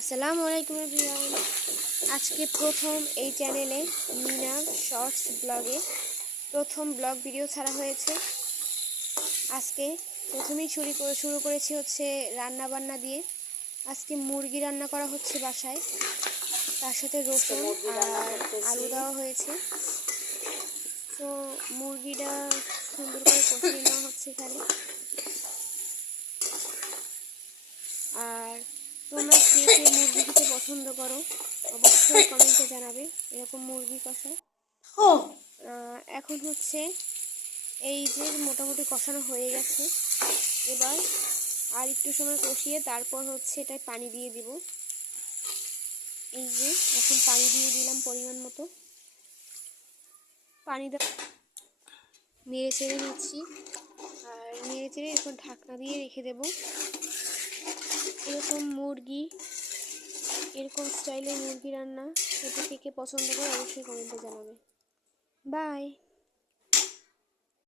আসসালামু আলাইকুম এভরিওয়ান। আজকে প্রথম এই চ্যানেলে মিনা শর্টস ব্লগে প্রথম ব্লগ ভিডিও ছাড়া হয়েছে। আজকে প্রথমেই শুরু করেছি হচ্ছে রান্না বান্না দিয়ে। আজকে মুরগি রান্না করা হচ্ছে বাসায়, তার সাথে রসুন আর আলু দেওয়া হয়েছে। তো মুরগিটা সুন্দর করে কষিয়ে নেওয়া হচ্ছে এখানে। আর তোমরা কে কে মুরগি খেতে পছন্দ করো অবশ্যই কমেন্টে জানাবে। এরকম মুরগি কষা এখন হচ্ছে এই যে মোটামুটি কষানো হয়ে গেছে। এবার আর একটু সময় কষিয়ে তারপর হচ্ছে এটায় পানি দিয়ে দিব। এই যে এখন পানি দিয়ে দিলাম পরিমাণ মতো। পানি নেড়ে চেড়ে নিচ্ছি, আর নেড়ে চেড়ে এখন ঢাকনা দিয়ে রেখে দেব। এরকম স্টাইলে মুরগি রান্না খেতে কে কে পছন্দ করে অবশ্যই কমেন্টে জানাবে। বাই।